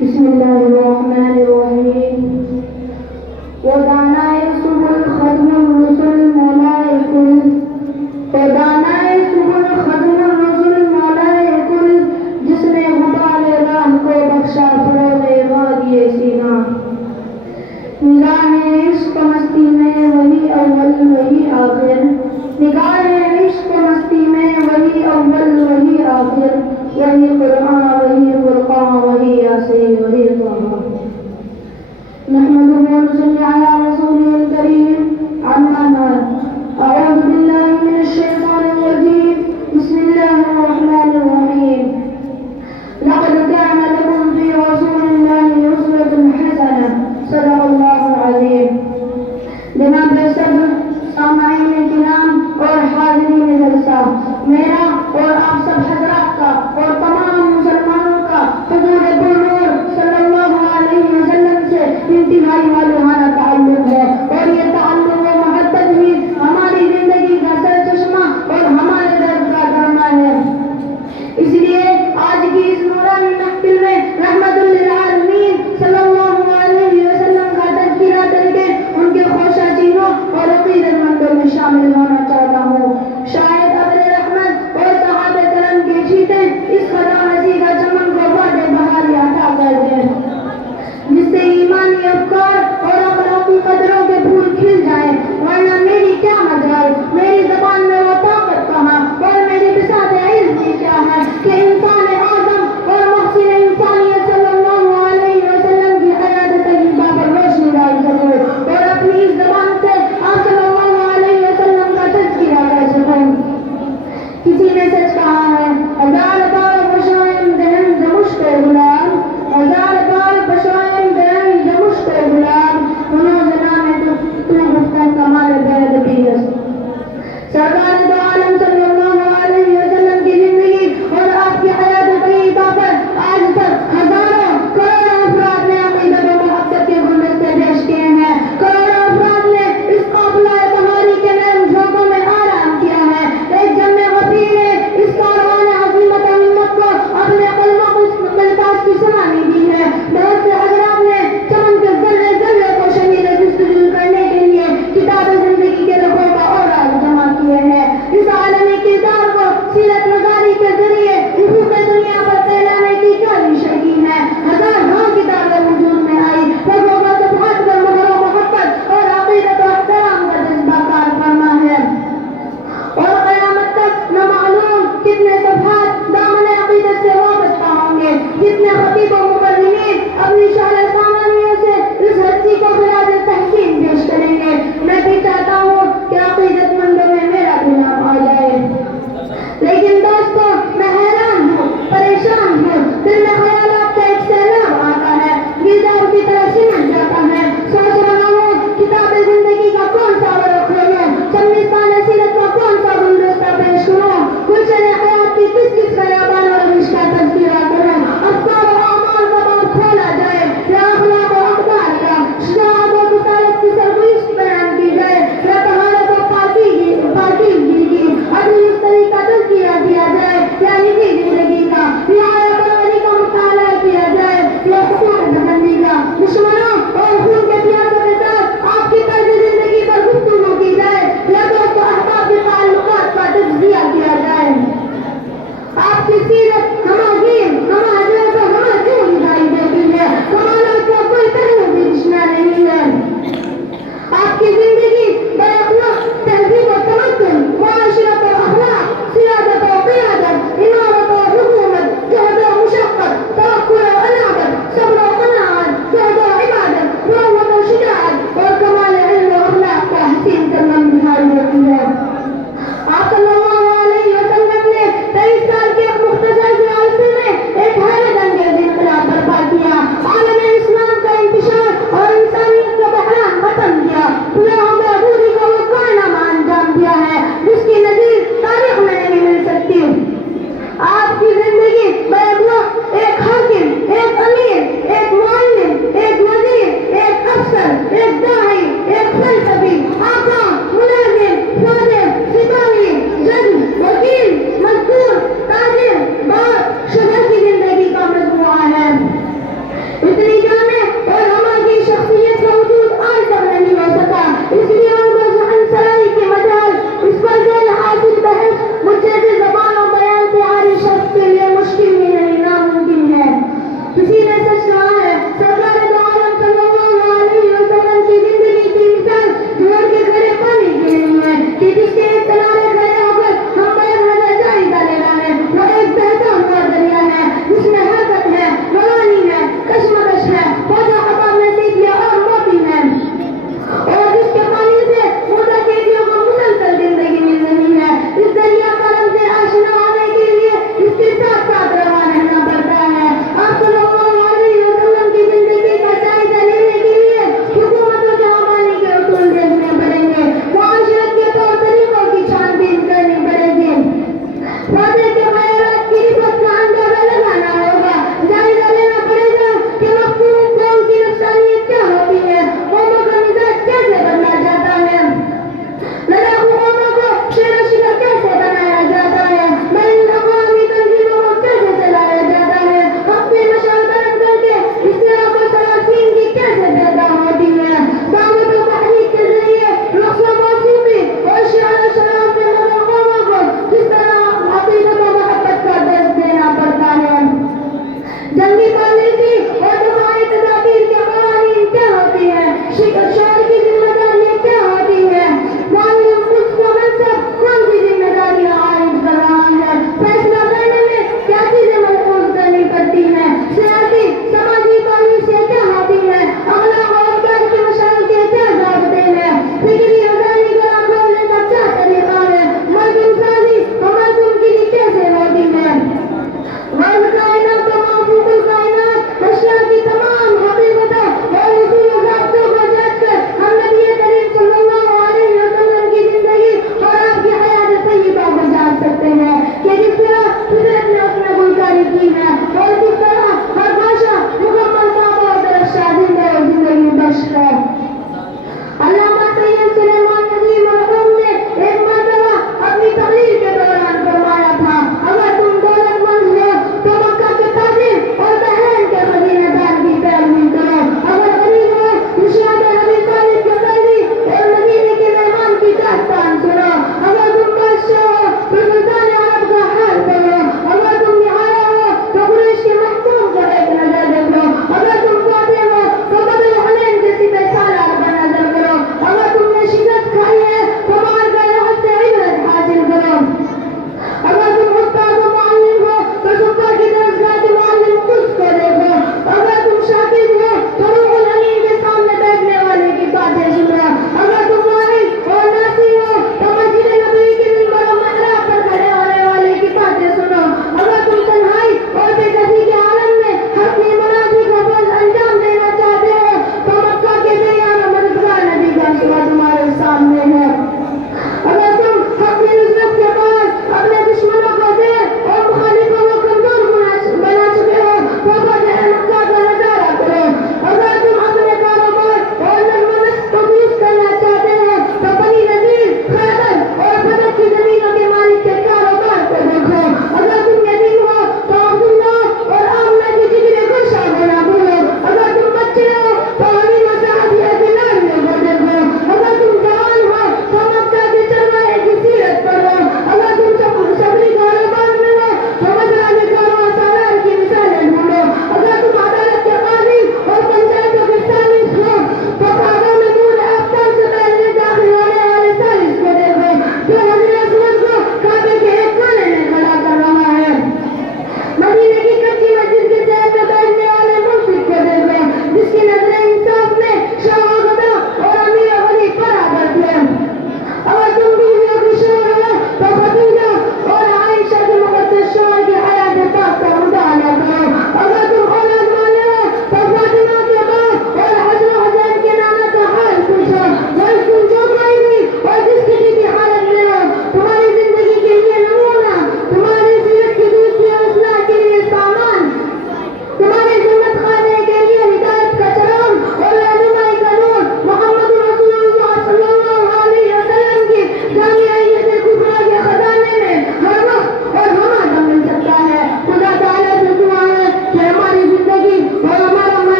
بسم اللہ الرحمن الرحیم ودانائے سبل ختم الرسل مولائے کل ودانائے سبل ختم الرسل مولائے کل جس نے غبار راہ کو بخشا فروغ وادی سینا نگاہ عشق مستی میں وہی اول وہی آخر نگاہ عشق مستی میں وہی اول وہی آخر وہی قرآن وہی فرقان وہی یاسین وہی طه نحمده ونصلي على رسوله الكريم أما بعد أعوذ بالله من الشيطان الرجيم بسم الله الرحمن الرحيم لقد كان لكم في رسول الله أسوة حسنة صدق الله العظيم جناب صدر سامعین کرام اور حاضرین جلسہ میرا اور آپ سب حضرات کا اور تمام مسلمانوں کا حضور بلور صلی اللہ علیہ وسلم سے انتہائی والہانہ تعلق ہے اور یہ تعلق و محبت ہی ہماری زندگی کا سرچشمہ اور ہمارے درد کا دامن ہے. اس لیے آج کی اس نورانی محفل میں رحمت للعالمین صلی اللہ علیہ وسلم کا تذکرہ کر کے ان کے خوشا چینوں اور عقیدت مندوں میں شامل ہونا